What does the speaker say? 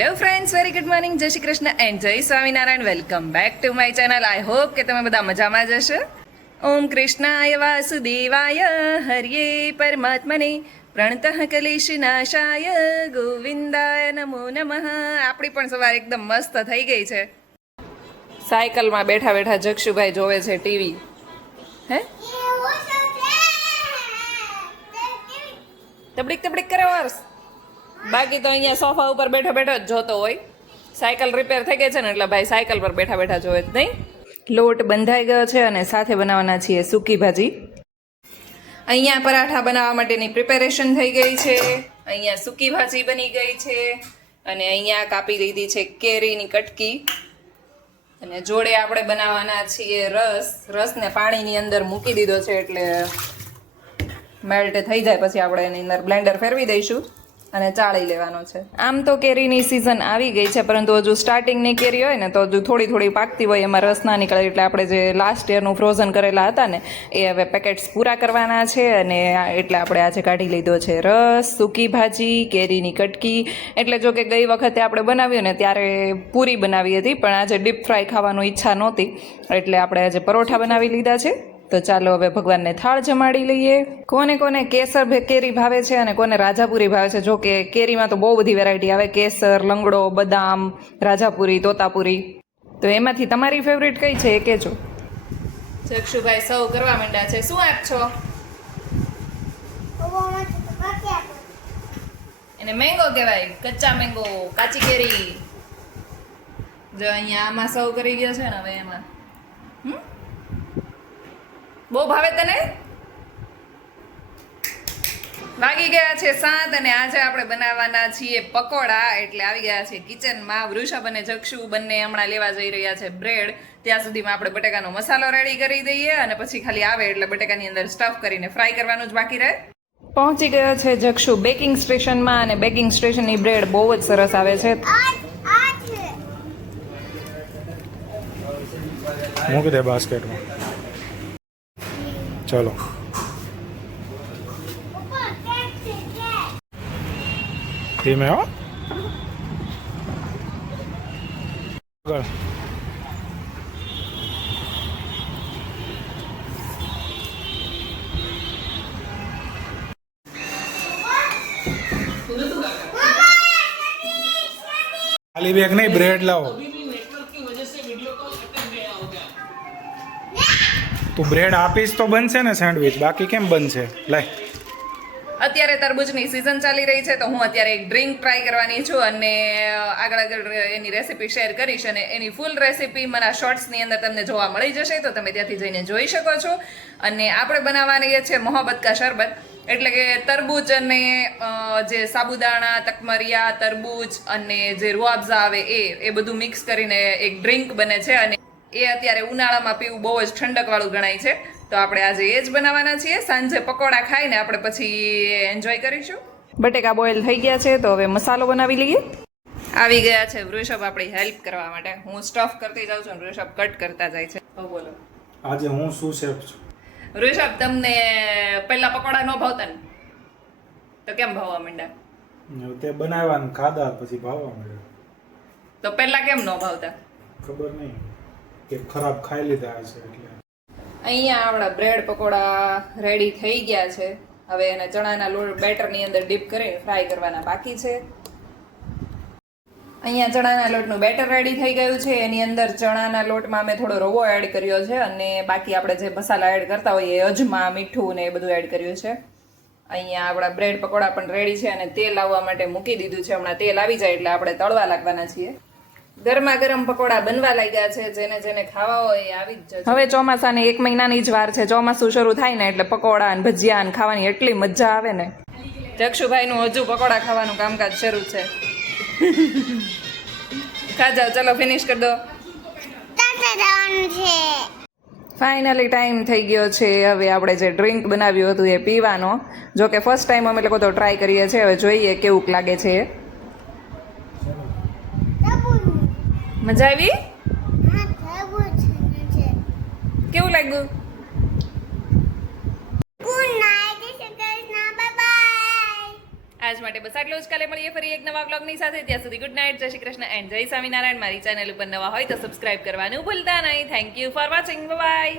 Hello friends, very good morning, જય Shri Krishna and જય Swaminarayan. Welcome back to my channel. I hope કે તમે બધા મજામાં જ હશો. ઓમ કૃષ્ણાય વાસુદેવાય હર્યે પરમાત્મને પ્રણતઃ કલેશનાશાય ગોવિંદાય નમો નમઃ. આપણી પણ સવાર એકદમ મસ્ત થઈ ગઈ છે. સાયકલમાં બેઠા બેઠા જક્ષુભાઈ જોવે છે ટીવી. હે તબડીક તબડીક કરે વર્ષ. બાકી તો અહીંયા સોફા ઉપર બેઠો બેઠો જ જોતો હોય. સાયકલ રિપેર થઈ ગઈ છે ને એટલે ભાઈ સાયકલ પર બેઠા બેઠા જોવે જ નહીં. લોટ બંધાઈ ગયો છે અને સાથે બનાવવાના છીએ સૂકી ભાજી. અહીંયા પરાઠા બનાવવા માટેની પ્રિપેરેશન થઈ ગઈ છે. અહીંયા સૂકી ભાજી બની ગઈ છે અને અહીંયા કાપી લીધી છે કેરીની કટકી. અને જોડે આપણે બનાવવાના છીએ રસને પાણીની અંદર મૂકી દીધો છે એટલે મેલ્ટ થઈ જાય પછી આપણે એની અંદર બ્લેન્ડર ફેરવી દઈશું અને ચાળી લેવાનો છે. આમ તો કેરીની સિઝન આવી ગઈ છે, પરંતુ હજુ સ્ટાર્ટિંગની કેરી હોય ને તો હજુ થોડી થોડી પાકતી હોય, એમાં રસ ના નીકળે. એટલે આપણે જે લાસ્ટ યરનું ફ્રોઝન કરેલા હતા ને એ હવે પેકેટ્સ પૂરા કરવાના છે અને એટલે આપણે આજે કાઢી લીધો છે રસ, સૂકી ભાજી, કેરીની કટકી. એટલે જો કે ગઈ વખતે આપણે બનાવ્યું ને ત્યારે પૂરી બનાવી હતી, પણ આજે ડીપ ફ્રાય ખાવાનું ઈચ્છા નહોતી એટલે આપણે આજે પરોઠા બનાવી લીધા છે. તો ચાલો હવે ભગવાનને થાળ જમાડી લઈએ. કોને કોને કેસર કેરી ભાવે છે અને કોને રાજાપુરી ભાવે છે. જો કે કેરીમાં તો બહુ બધી વેરાયટી આવે, કેસર, લંગડો, બદામ, રાજાપુરી, તોતાપુરી. તો એમાંથી તમારી ફેવરિટ કઈ છે એ કહેજો. જક્ષુભાઈ સર્વ કરવા માંડ્યા છે. શું આપ છો? એને મેંગો કહેવાય, કચ્ચા મેંગો, કાચી કેરી. જો અહીંયા આમાં સર્વ કરી ગયો છે ને હવે એમાં. બહુ ભાવે તને? વાગી ગયા છે 7 અને આજે આપણે બનાવવાના છીએ પકોડા. એટલે આવી ગયા છે કિચનમાં. વૃષભ અને જક્ષુ બંને હમણાં લેવા જઈ રહ્યા છે બ્રેડ. ત્યાં સુધીમાં આપણે બટેકાનો મસાલો રેડી કરી દઈએ અને પછી ખાલી આવે એટલે બટેકાની અંદર સ્ટફ કરીને ફ્રાય કરવાનું જ બાકી રહે. પહોંચી ગયો છે જક્ષુ બેકિંગ સ્ટેશનમાં અને બેકિંગ સ્ટેશનની બ્રેડ બહુ જ સરસ આવે છે. મૂકી દે બાસ્કેટમાં. ચલો ધીમે હો. આગળ ખાલી બેગ નહીં, બ્રેડ લાવો. તું બ્રેડ આપીશ તો બનશે ને સેન્ડવિચ, બાકી કેમ બનશે? લાય. અત્યારે તરબૂચની સિઝન ચાલી રહી છે તો હું અત્યારે એક ડ્રિંક ટ્રાય કરવાની છું અને આગળ એની રેસીપી શેર કરીશ અને એની ફૂલ રેસીપી મારા શોર્ટ્સની અંદર તમને જોવા મળી જશે, તો તમે ત્યાંથી જઈને જોઈ શકો છો. અને આપણે બનાવવાની છે મોહબ્બત કા શરબત. એટલે કે તરબૂચ અને જે સાબુદાણા, તકમરિયા, તરબૂચ અને જે રૂઆબઝા આવે એ બધું મિક્સ કરીને એક ડ્રિંક બને છે અને એ અત્યારે ઉનાળામાં પીવું બહુ જ ઠંડકવાળું ગણાય છે. તો આપણે આજે એ જ બનાવવાના છીએ. સાંજે પકોડા ખાઈને આપણે પછી એન્જોય કરીશું. બટેકા બોઇલ થઈ ગયા છે તો હવે મસાલો બનાવી લઈએ. આવી ગયા છે વૃષભ આપણી હેલ્પ કરવા માટે. હું સ્ટફ કરતી જાઉં છું અને વૃષભ કટ કરતા જાય છે. બોલો આજે હું શું શેફ છું? વૃષભ, તમને પહેલા પકોડા ન ભાવતા ને તો કેમ ભાવવા માંડ્યા? તે બનાવવાનું ખાધા પછી ભાવવા મળ્યો. તો પહેલા કેમ ન ભાવતા? ખબર નહીં કે ખરાબ ખાઈ લીધા હશે એટલે. અહીંયા આપણા બ્રેડ પકોડા રેડી થઈ ગયા છે. હવે એને ચણાના લોટ બેટરની અંદર ડીપ કરીને ફ્રાય કરવાના બાકી છે. અહીંયા ચણાના લોટનું બેટર રેડી થઈ ગયું છે. એની અંદર ચણાના લોટમાં અમે થોડો રવો એડ કર્યો છે અને બાકી આપણે જે મસાલા એડ કરતા હોઈએ અજમા, મીઠું ને એ બધું એડ કર્યું છે. અહીંયા આપણા બ્રેડ પકોડા પણ રેડી છે અને તેલ આવવા માટે મૂકી દીધું છે. હમણાં તેલ આવી જાય એટલે આપણે તળવા લાગવાના છીએ. ગરમા ગરમ પકોડા બનવા લાગ્યા છે. જેને જેને ખાવા હોય એ આવી જ જશે. હવે ચોમાસાની 1 મહિનાની જ વાર છે. ચોમાસું શરૂ થાય ને એટલે પકોડા અને ભજીયા અને ખાવાની એટલી મજા આવે ને. જક્ષુભાઈનું હજુ પકોડા ખાવાનું કામકાજ શરૂ છે. ખા જાઓ, ચલો ફિનિશ કરી દો. ફાઇનલી ટાઈમ થઈ ગયો છે. હવે આપણે જે ડ્રિંક બનાવ્યું હતું એ પીવાનો. જો કે ફર્સ્ટ ટાઈમ અમે લોકો તો ટ્રાય કરીએ છીએ. હવે જોઈએ કેવું લાગે છે. મજા આવી? કેવું લાગ્યું? આજ માટે બસ આટલું જ. કાલે મળીએ ફરી એક નવા વ્લોગની સાથે. ત્યાં સુધી ગુડ નાઇટ, જય શ્રી કૃષ્ણ એન્ડ જય સ્વામિનારાયણ. મારી ચેનલ ઉપર નવા હોય તો સબસ્ક્રાઇબ કરવાનું ભૂલતા નહીં. Thank you for watching. By.